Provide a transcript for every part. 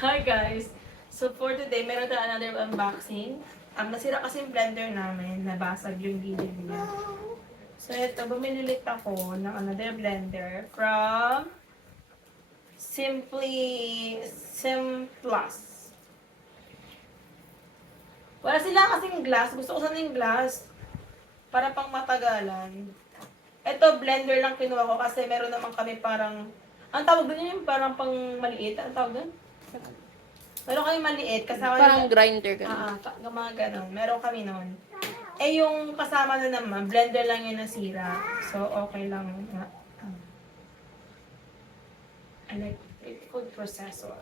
Hi guys! So for today, meron tayo another unboxing. Nasira kasi yung blender namin, nabasag yung gilid niya. So ito, bumili ulit ako ng another blender from Simplus. Wala sila kasing glass. Gusto ko sana yung glass para pang matagalan. Ito, blender lang kinuha ko kasi meron naman kami parang, ang tawag doon yung parang pang maliit. Ang tawag doon? Meron kami maliit, kasama Parang nila. grinder ganun. Mga ganon. Meron kami noon. Eh, yung kasama na naman, blender lang yung nasira. So, okay lang. Electric food processor.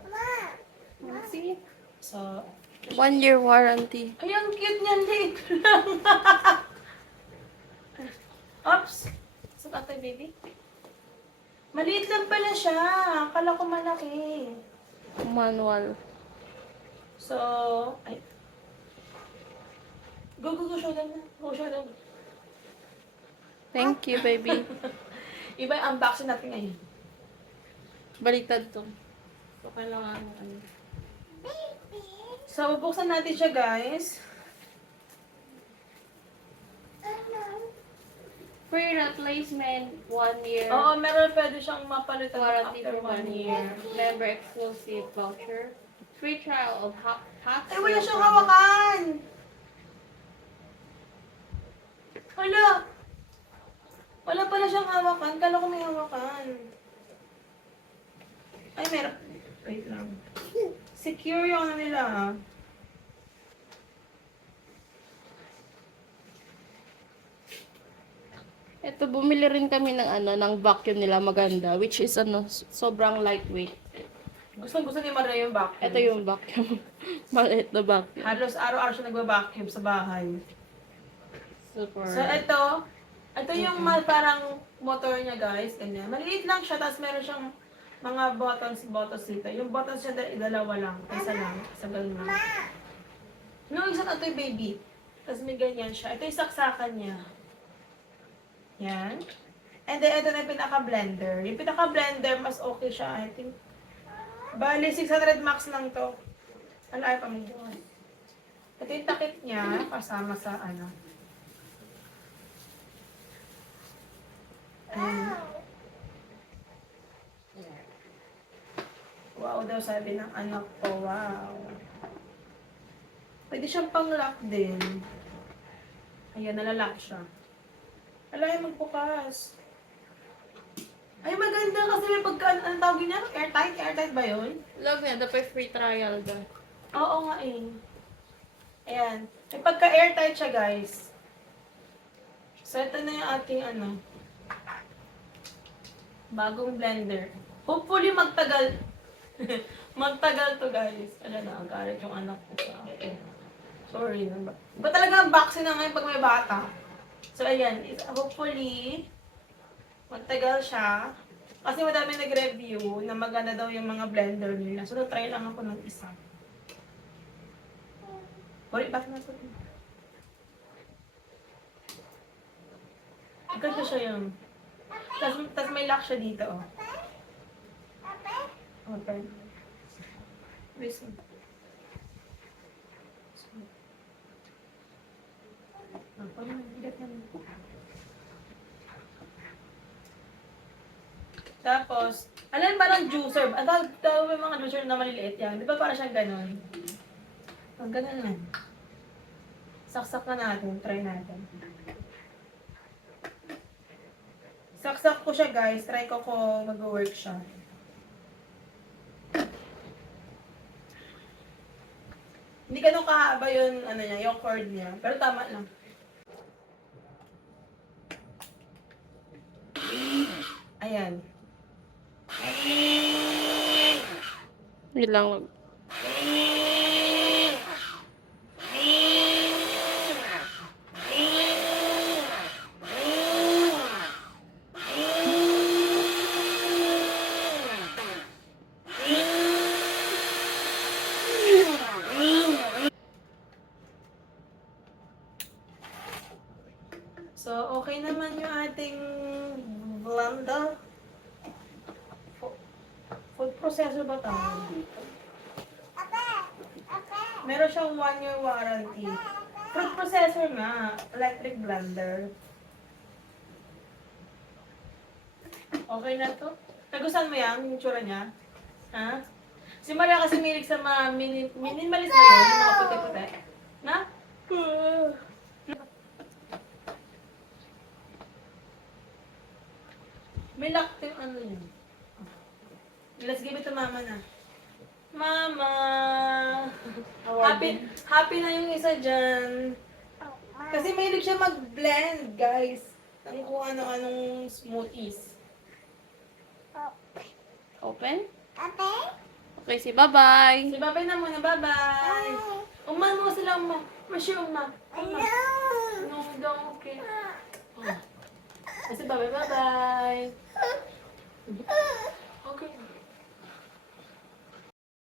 See? So, 1 year warranty. ay, ang cute niyan, late lang. Oops! Saan ito, baby? Maliit lang pala siya. Akala ko malaki. Manual. So, ay. Go, show them na. Go, show them. Thank you, baby. Iba yung unboxing natin ngayon. Baliktad to. So, kailangan ano. So, bubuksan natin siya, guys. Free replacement, 1 year. Oo, meron pwede siyang mapalitan Warranty after for 1 year. Member exclusive voucher. Free trial of hot Ay, wala siyang hawakan! Wala! Wala pala siyang hawakan. Kala ko may hawakan. Ay, meron. Wait lang. Secure yung ano nila, ha? Ito, bumili rin kami ng vacuum nila maganda, which is sobrang lightweight. Gusto ni Maria yung vacuum. Ito yung vacuum. Maliit na vacuum. Halos araw-araw siya nagwa-vacuum sa bahay. Super. So, ito yung parang motor niya, guys. Ganyan. Maliit lang siya, tapos meron siyang mga buttons dito. Yung buttons siya, dalawa lang. Isa lang. Isa ganun lang. No, isa na ito yung baby. Tapos may ganyan siya. Ito yung saksakan niya. Yan. And then, ito na yung pinaka-blender. Yung pinaka-blender, mas okay siya, I think. Bali, 600 max lang to. Alay pa mong buwan. Ito yung takip niya, kasama sa ano. Wow daw, sabi ng anak ko. Wow. Pwede siyang pang-lock din. Ayan, nalalock siya. Alay, magbukas. Ay, maganda kasi may anong tawag niya? Airtight? Airtight ba yun? Love yan, dapat free trial da. Oo nga eh. Ayan. May pagka-airtight siya, guys. So, ito na yung ating bagong blender. Hopefully, magtagal. Magtagal to, guys. Alam na, ang galit yung anak ko sa akin. Sorry. Ba talaga ang vaccine na ngayon pag may bata? So, ayan. Hopefully, magtagal siya. Kasi madami nag-review na maganda daw yung mga blender nila. So, try lang ako ng isa. Sorry, bakit na ito? Ganda siya yun. Tapos may lock siya dito, oh. Okay. Listen. Tapos, alam mo parang juicer. Ang tawag yung mga juicer na maliliit yan. Di ba parang siyang ganon? Ang ganon lang. Saksak na natin. Try natin. Saksak ko siya, guys. Try ko kung mag-work siya. Hindi ganun kahaba yung, yung cord niya. Pero tama lang. Ayan. Yun lang. So, okay naman yung ating blender. Food processor ba tawag dito? Meron siyang 1-year warranty. Fruit processor nga, electric blender. Okay na to? Nagustuhan mo yan, yung tsura niya? Ha? Si Maria kasi milig sa mga minimalist ba yun? Yung mga puti-puti? Na? May lactic ano yun. Let's give it to mama na. Mama! Happy na yung isa dyan. Kasi mahilig siya mag-blend, guys. Ng kung ano-anong smoothies. Open? Okay, si bye-bye. Si babay na muna, bye-bye. Uma mo sila, uma. Mashi, uma. Uma. No, daw, okay. Oh. Kasi bye-bye, bye-bye.